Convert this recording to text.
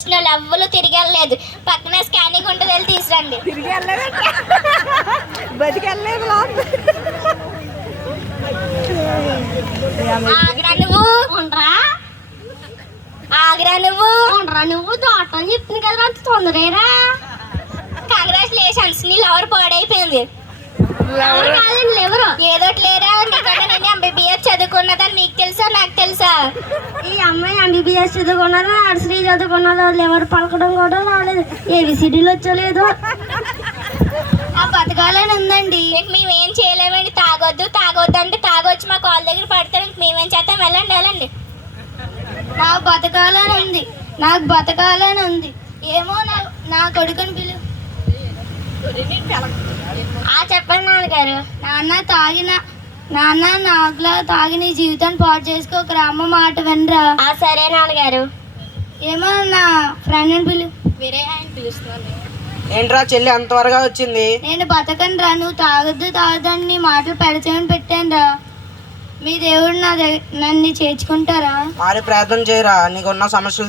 ఎవ్వరు తిరిగి వెళ్ళలేదు. పక్కన స్కానింగ్ ఉంటుంది, వెళ్ళి తీసురండి. తిరిగి వెళ్ళలేదు, బతికెళ్ళలేదు. ఆగ్రా నువ్వు ఆగ్రా నువ్వు తోట చెప్తుంది కదా, అంత తొందరేరా. కంగ్రాచులేషన్స్, నీ లవర్ పాడైపోయింది. ఎవరు ఏదోటి లేరా, నీకన్నా నేను ఎంబీబీఎస్ చదువుకున్నదని నీకు తెలుసా నాకు తెలుసా? ఈ అమ్మాయి ఎంబీబీఎస్ చదువుకున్నారు, నర్సరీ చదువుకున్నారు, ఎవరు పలకడం కూడా రాలేదు, ఏబిసిడీలు వచ్చలేదు. నా బతకాలని ఉందండి. మేమేం చేయలేమండి. తాగొద్దు అంటే తాగొచ్చి మా కాల్ దగ్గర పడతాం. మేమేం చేస్తాం? వెళ్ళండి. నాకు బతకాలని ఉంది. ఏమో నా కొడుకుని పిలు. చెప్పండి నాన్నగారు. నాన్న నాకులా తాగి నీ జీవితాన్ని పాడు చేసుకో, గ్రామ మాట వినరా. సరే నాన్నగారు. ఏమో నా ఫ్రెండ్ పిలు. వేరే ఆయన పిలుస్తున్నాను. ఏంట్రా చెల్లి అంత త్వరగా వచ్చింది? నేను బతకను రా, నువ్వు తాగొద్దని నీ మాటలు పెడచేయని పెట్టాను రా. మీ దేవుడు నన్ను చేర్చుకుంటారా? మరి ప్రార్థన చేయరా, నీకున్న సమస్యలు